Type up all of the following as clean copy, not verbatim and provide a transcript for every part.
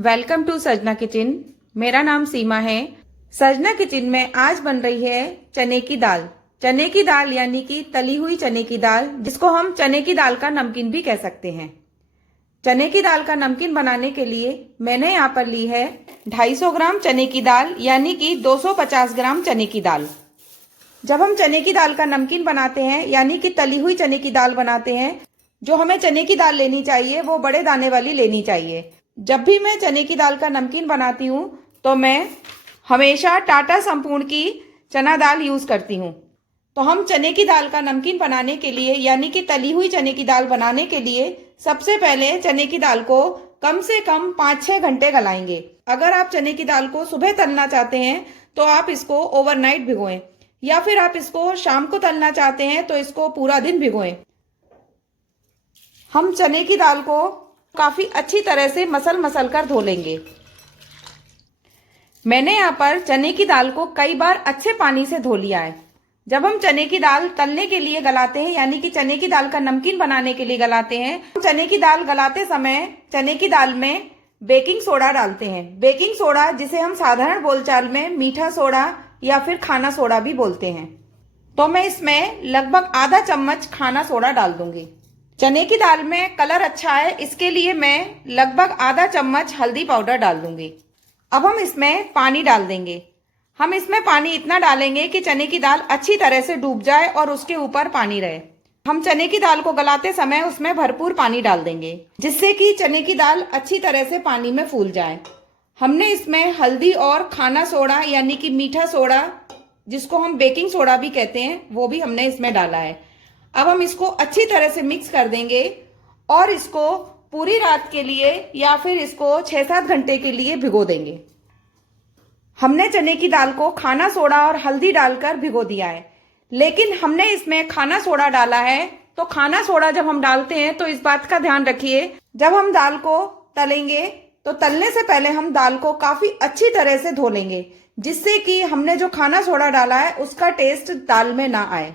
Welcome to सजना kitchen. मेरा नाम सीमा है। सजना किचन में आज बन रही है चने की दाल। चने की दाल यानी कि तली हुई चने की दाल, जिसको हम चने की दाल का नमकीन भी कह सकते हैं। चने की दाल का नमकीन बनाने के लिए मैंने यहाँ पर ली है 250 ग्राम चने की दाल यानी कि 250 ग्राम चने की दाल। जब हम चने की दाल का नमकीन बनाते हैं यानी कि तली हुई चने की दाल बनाते हैं, जो हमें चने की दाल लेनी चाहिए वो बड़े दाने वाली लेनी चाहिए। जब भी मैं चने की दाल का नमकीन बनाती हूँ तो मैं हमेशा टाटा संपूर्ण की चना दाल यूज़ करती हूँ। तो हम चने की दाल का नमकीन बनाने के लिए यानी कि तली हुई चने की दाल बनाने के लिए सबसे पहले चने की दाल को कम से कम 5-6 घंटे गलाएंगे। अगर आप चने की दाल को सुबह तलना चाहते हैं तो आप इसको ओवरनाइट भिगोएं, या फिर आप इसको शाम को तलना चाहते हैं तो इसको पूरा दिन भिगोएं। हम चने की दाल को काफी अच्छी तरह से मसल कर धो लेंगे। मैंने यहाँ पर चने की दाल को कई बार अच्छे पानी से धो लिया है। जब हम चने की दाल तलने के लिए गलाते हैं यानी कि चने की दाल का नमकीन बनाने के लिए गलाते हैं, चने की दाल गलाते समय चने की दाल में बेकिंग सोडा डालते हैं। बेकिंग सोडा, जिसे हम साधारण बोलचाल में मीठा सोडा या फिर खाना सोडा भी बोलते हैं। तो मैं इसमें लगभग आधा चम्मच खाना सोडा डाल दूंगी। चने की दाल में कलर अच्छा है, इसके लिए मैं लगभग आधा चम्मच हल्दी पाउडर डाल दूंगी। अब हम इसमें पानी डाल देंगे। हम इसमें पानी इतना डालेंगे कि चने की दाल अच्छी तरह से डूब जाए और उसके ऊपर पानी रहे। हम चने की दाल को गलाते समय उसमें भरपूर पानी डाल देंगे, जिससे कि चने की दाल अच्छी तरह से पानी में फूल जाए। हमने इसमें हल्दी और खाना सोडा यानी कि मीठा सोडा, जिसको हम बेकिंग सोडा भी कहते हैं, वो भी हमने इसमें डाला है। अब हम इसको अच्छी तरह से मिक्स कर देंगे और इसको पूरी रात के लिए या फिर इसको 6-7 घंटे के लिए भिगो देंगे। हमने चने की दाल को खाना सोडा और हल्दी डालकर भिगो दिया है, लेकिन हमने इसमें खाना सोडा डाला है। तो खाना सोडा जब हम डालते हैं तो इस बात का ध्यान रखिए, जब हम दाल को तलेंगे तो तलने से पहले हम दाल को काफी अच्छी तरह से धो लेंगे, जिससे कि हमने जो खाना सोडा डाला है उसका टेस्ट दाल में ना आए।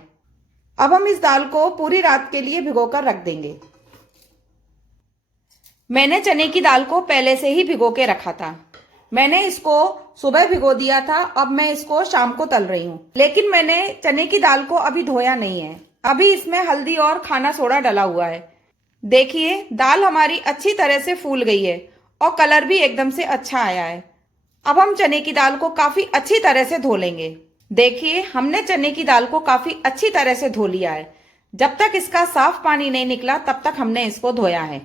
अब हम इस दाल को पूरी रात के लिए भिगोकर रख देंगे। मैंने चने की दाल को पहले से ही भिगो के रखा था। मैंने इसको सुबह भिगो दिया था। अब मैं इसको शाम को तल रही हूँ, लेकिन मैंने चने की दाल को अभी धोया नहीं है। अभी इसमें हल्दी और खाना सोडा डला हुआ है। देखिए, दाल हमारी अच्छी तरह से फूल गई है और कलर भी एकदम से अच्छा आया है। अब हम चने की दाल को काफी अच्छी तरह से धो लेंगे। देखिए, हमने चने की दाल को काफी अच्छी तरह से धो लिया है। जब तक इसका साफ पानी नहीं निकला तब तक हमने इसको धोया है,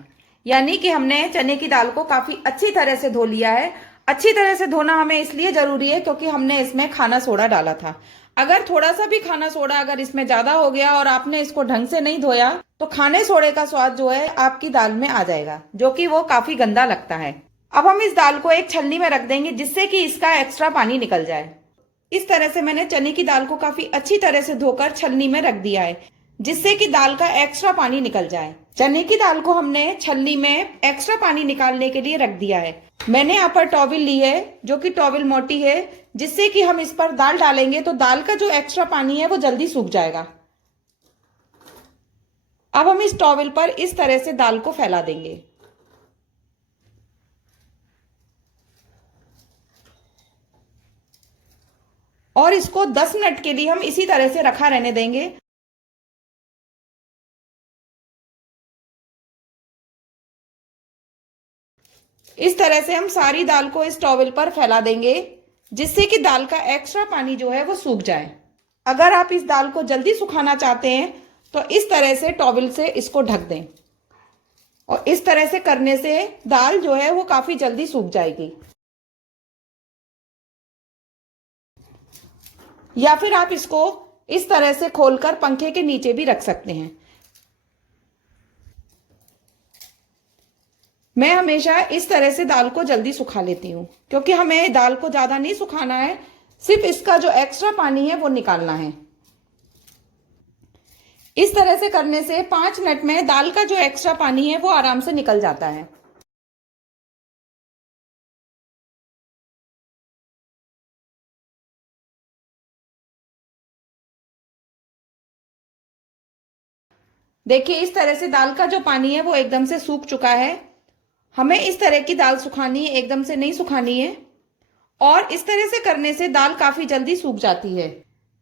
यानी कि हमने चने की दाल को काफी अच्छी तरह से धो लिया है। अच्छी तरह से धोना हमें इसलिए जरूरी है क्योंकि हमने इसमें खाना सोडा डाला था। अगर थोड़ा सा भी खाना सोडा अगर इसमें ज्यादा हो गया और आपने इसको ढंग से नहीं धोया तो खाने सोडे का स्वाद जो है आपकी दाल में आ जाएगा, जो कि वो काफी गंदा लगता है। अब हम इस दाल को एक छलनी में रख देंगे, जिससे कि इसका एक्स्ट्रा पानी निकल जाए। इस तरह से मैंने चने की दाल को काफी अच्छी तरह से धोकर छलनी में रख दिया है, जिससे कि दाल का एक्स्ट्रा पानी निकल जाए। चने की दाल को हमने छलनी में एक्स्ट्रा पानी निकालने के लिए रख दिया है। मैंने यहाँ पर टॉवल ली है, जो कि टॉवल मोटी है, जिससे कि हम इस पर दाल डालेंगे तो दाल का जो एक्स्ट्रा पानी है वो जल्दी सूख जाएगा। अब हम इस टॉवल पर इस तरह से दाल को फैला देंगे और इसको 10 मिनट के लिए हम इसी तरह से रखा रहने देंगे। इस तरह से हम सारी दाल को इस टॉवल पर फैला देंगे, जिससे कि दाल का एक्स्ट्रा पानी जो है वो सूख जाए। अगर आप इस दाल को जल्दी सुखाना चाहते हैं तो इस तरह से टॉवल से इसको ढक दें, और इस तरह से करने से दाल जो है वो काफी जल्दी सूख जाएगी। या फिर आप इसको इस तरह से खोलकर पंखे के नीचे भी रख सकते हैं। मैं हमेशा इस तरह से दाल को जल्दी सुखा लेती हूँ, क्योंकि हमें दाल को ज्यादा नहीं सुखाना है, सिर्फ इसका जो एक्स्ट्रा पानी है वो निकालना है। इस तरह से करने से 5 मिनट में दाल का जो एक्स्ट्रा पानी है वो आराम से निकल जाता है। देखिए, इस तरह से दाल का जो पानी है वो एकदम से सूख चुका है हमें इस तरह की दाल सुखानी है, एकदम से नहीं सुखानी है। और इस तरह से करने से दाल काफी जल्दी सूख जाती है।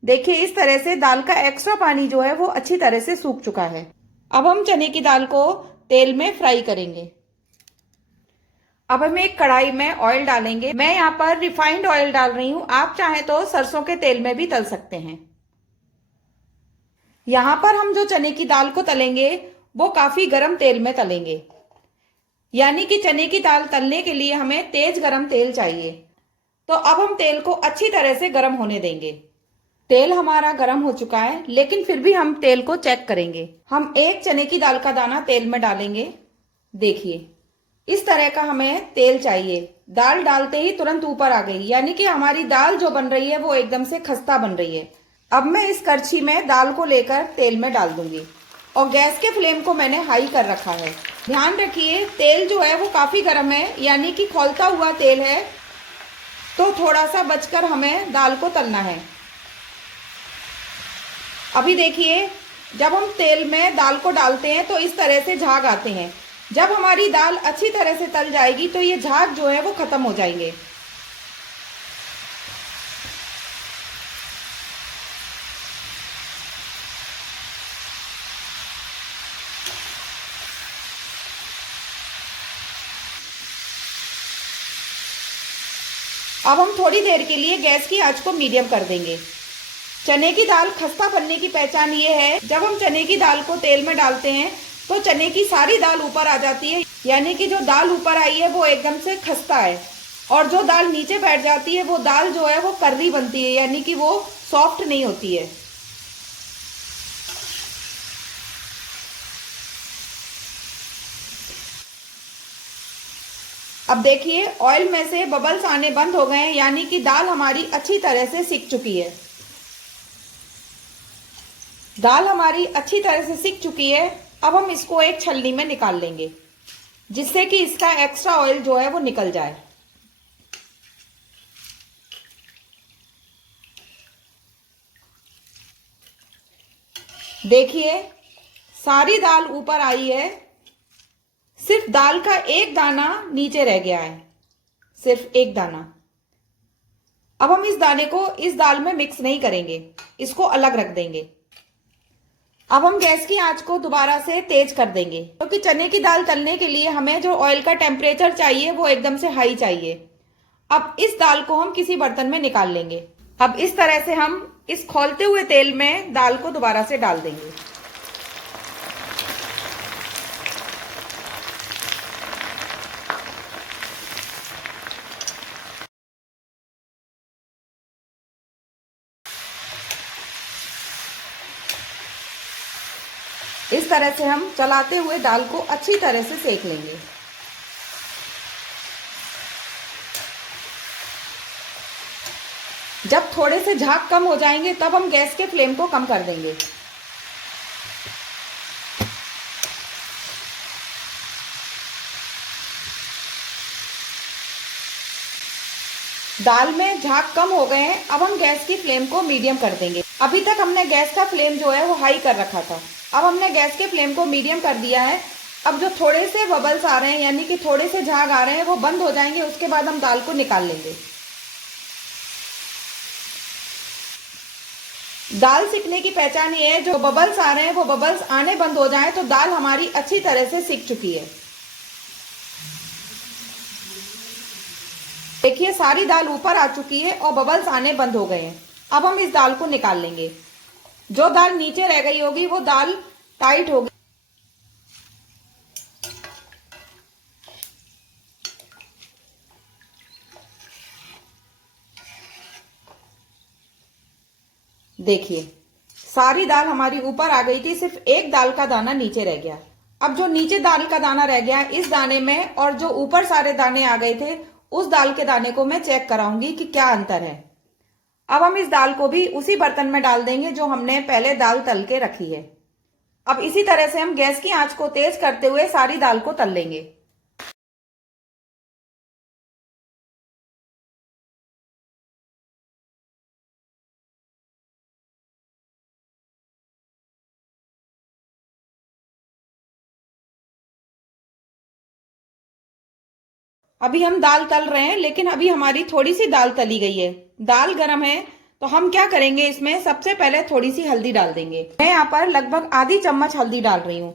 देखिए, इस तरह से दाल का एक्स्ट्रा पानी जो है वो अच्छी तरह से सूख चुका है। अब हम चने की दाल को तेल में फ्राई करेंगे। अब हम एक कढ़ाई में ऑयल डालेंगे। मैं यहाँ पर रिफाइंड ऑयल डाल रही हूं, आप चाहें तो सरसों के तेल में भी तल सकते हैं। यहाँ पर हम जो चने की दाल को तलेंगे वो काफी गर्म तेल में तलेंगे, यानी कि चने की दाल तलने के लिए हमें तेज गरम तेल चाहिए। तो अब हम तेल को अच्छी तरह से गर्म होने देंगे। तेल हमारा गर्म हो चुका है, लेकिन फिर भी हम तेल को चेक करेंगे। हम एक चने की दाल का दाना तेल में डालेंगे। देखिए, इस तरह का हमें तेल चाहिए। दाल डालते ही तुरंत ऊपर आ गई, यानी कि हमारी दाल जो बन रही है वो एकदम से खस्ता बन रही है। अब मैं इस करछी में दाल को लेकर तेल में डाल दूंगी और गैस के फ्लेम को मैंने हाई कर रखा है। ध्यान रखिए, तेल जो है वो काफी गर्म है, यानी कि खौलता हुआ तेल है, तो थोड़ा सा बचकर हमें दाल को तलना है। अभी देखिए, जब हम तेल में दाल को डालते हैं तो इस तरह से झाग आते हैं। जब हमारी दाल अच्छी तरह से तल जाएगी तो ये झाग जो है वो खत्म हो जाएंगे। अब हम थोड़ी देर के लिए गैस की आंच को मीडियम कर देंगे। चने की दाल खस्ता बनने की पहचान ये है, जब हम चने की दाल को तेल में डालते हैं तो चने की सारी दाल ऊपर आ जाती है, यानी कि जो दाल ऊपर आई है वो एकदम से खस्ता है। और जो दाल नीचे बैठ जाती है वो दाल जो है वो कर्री बनती है, यानी कि वो सॉफ्ट नहीं होती है। अब देखिए, ऑयल में से बबल्स आने बंद हो गए हैं, यानी कि दाल हमारी अच्छी तरह से सिक चुकी है। दाल हमारी अच्छी तरह से सिक चुकी है। अब हम इसको एक छलनी में निकाल लेंगे, जिससे कि इसका एक्स्ट्रा ऑयल जो है वो निकल जाए। देखिए, सारी दाल ऊपर आई है, सिर्फ दाल का एक दाना नीचे रह गया है, सिर्फ एक दाना। अब हम इस दाने को इस दाल में मिक्स नहीं करेंगे, इसको अलग रख देंगे। अब हम गैस की आंच को दोबारा से तेज कर देंगे, क्योंकि चने की दाल तलने के लिए हमें जो ऑयल का टेम्परेचर चाहिए वो एकदम से हाई चाहिए। अब इस दाल को हम किसी बर्तन में निकाल लेंगे। अब इस तरह से हम इस खौलते हुए तेल में दाल को दोबारा से डाल देंगे। इस तरह से हम चलाते हुए दाल को अच्छी तरह से सेक लेंगे। जब थोड़े से झाग कम हो जाएंगे तब हम गैस के फ्लेम को कम कर देंगे। दाल में झाग कम हो गए हैं, अब हम गैस की फ्लेम को मीडियम कर देंगे। अभी तक हमने गैस का फ्लेम जो है वो हाई कर रखा था, अब हमने गैस के फ्लेम को मीडियम कर दिया है। अब जो थोड़े से बबल्स आ रहे हैं, यानी कि थोड़े से झाग आ रहे हैं, वो बंद हो जाएंगे, उसके बाद हम दाल को निकाल लेंगे। दाल सिकने की पहचान ये है, जो बबल्स आ रहे हैं वो बबल्स आने बंद हो जाएं तो दाल हमारी अच्छी तरह से सिक चुकी है। देखिए, सारी दाल ऊपर आ चुकी है और बबल्स आने बंद हो गए हैं। अब हम इस दाल को निकाल लेंगे। जो दाल नीचे रह गई होगी वो दाल टाइट होगी। देखिए, सारी दाल हमारी ऊपर आ गई थी, सिर्फ एक दाल का दाना नीचे रह गया। अब जो नीचे दाल का दाना रह गया, इस दाने में और जो ऊपर सारे दाने आ गए थे, उस दाल के दाने को मैं चेक कराऊंगी कि क्या अंतर है। अब हम इस दाल को भी उसी बर्तन में डाल देंगे जो हमने पहले दाल तल के रखी है। अब इसी तरह से हम गैस की आंच को तेज करते हुए सारी दाल को तल लेंगे। अभी हम दाल तल रहे हैं, लेकिन अभी हमारी थोड़ी सी दाल तली गई है। दाल गर्म है तो हम क्या करेंगे, इसमें सबसे पहले थोड़ी सी हल्दी डाल देंगे। मैं यहाँ पर लगभग आधी चम्मच हल्दी डाल रही हूँ।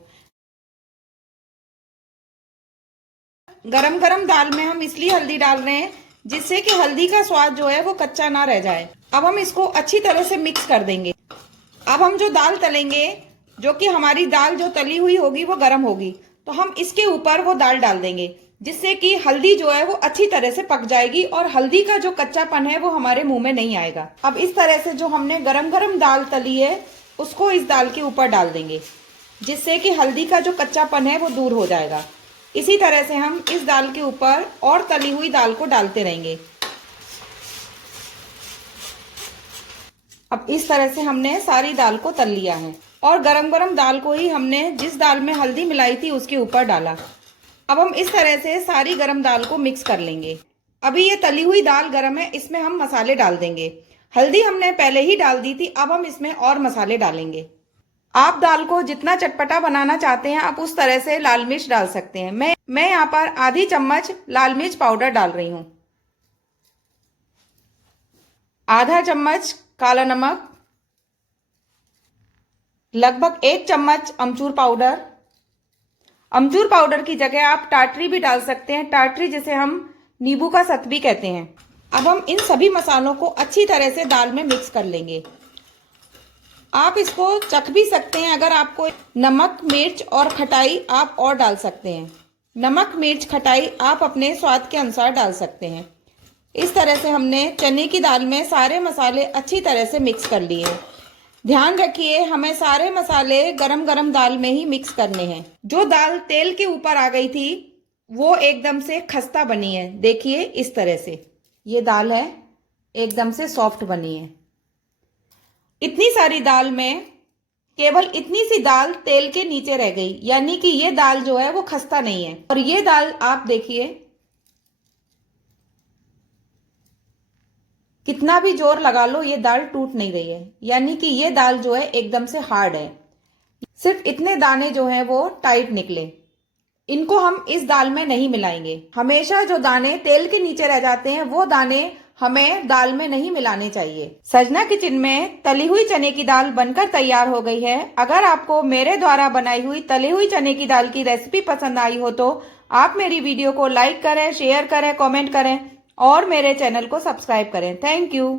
गरम गरम दाल में हम इसलिए हल्दी डाल रहे हैं जिससे कि हल्दी का स्वाद जो है वो कच्चा ना रह जाए। अब हम इसको अच्छी तरह से मिक्स कर देंगे। अब हम जो दाल तलेंगे, जो कि हमारी दाल जो तली हुई होगी वो गर्म होगी, तो हम इसके ऊपर वो दाल डाल देंगे, जिससे कि हल्दी जो है वो अच्छी तरह से पक जाएगी और हल्दी का जो कच्चापन है वो हमारे मुंह में नहीं आएगा। अब इस तरह से जो हमने गरम गरम दाल तली है उसको इस दाल के ऊपर डाल देंगे, जिससे कि हल्दी का जो कच्चापन है वो दूर हो जाएगा। इसी तरह से हम इस दाल के ऊपर और तली हुई दाल को डालते रहेंगे। अब इस तरह से हमने सारी दाल को तल लिया है और गरम गरम दाल को ही हमने जिस दाल में हल्दी मिलाई थी उसके ऊपर डाला। अब हम इस तरह से सारी गरम दाल को मिक्स कर लेंगे। अभी ये तली हुई दाल गरम है, इसमें हम मसाले डाल देंगे। हल्दी हमने पहले ही डाल दी थी, अब हम इसमें और मसाले डालेंगे। आप दाल को जितना चटपटा बनाना चाहते हैं आप उस तरह से लाल मिर्च डाल सकते हैं। मैं यहाँ पर आधी चम्मच लाल मिर्च पाउडर डाल रही हूँ, आधा चम्मच काला नमक, लगभग 1 चम्मच अमचूर पाउडर। अमचूर पाउडर की जगह आप टाटरी भी डाल सकते हैं, टाटरी जिसे हम नींबू का सत भी कहते हैं। अब हम इन सभी मसालों को अच्छी तरह से दाल में मिक्स कर लेंगे। आप इसको चख भी सकते हैं, अगर आपको नमक मिर्च और खटाई आप और डाल सकते हैं। नमक मिर्च खटाई आप अपने स्वाद के अनुसार डाल सकते हैं। इस तरह से हमने चने की दाल में सारे मसाले अच्छी तरह से मिक्स कर लिए हैं। ध्यान रखिए हमें सारे मसाले गरम गरम दाल में ही मिक्स करने हैं। जो दाल तेल के ऊपर आ गई थी वो एकदम से खस्ता बनी है। देखिए इस तरह से ये दाल है, एकदम से सॉफ्ट बनी है। इतनी सारी दाल में केवल इतनी सी दाल तेल के नीचे रह गई, यानी कि ये दाल जो है वो खस्ता नहीं है। और ये दाल आप देखिए कितना भी जोर लगा लो ये दाल टूट नहीं रही है, यानी कि ये दाल जो है एकदम से हार्ड है। सिर्फ इतने दाने जो हैं वो टाइट निकले, इनको हम इस दाल में नहीं मिलाएंगे। हमेशा जो दाने तेल के नीचे रह जाते हैं वो दाने हमें दाल में नहीं मिलाने चाहिए। सजना किचन में तली हुई चने की दाल बनकर तैयार हो गई है। अगर आपको मेरे द्वारा बनाई हुई तली हुई चने की दाल की रेसिपी पसंद आई हो तो आप मेरी वीडियो को लाइक करें, शेयर करें, कमेंट करें और मेरे चैनल को सब्सक्राइब करें। Thank you.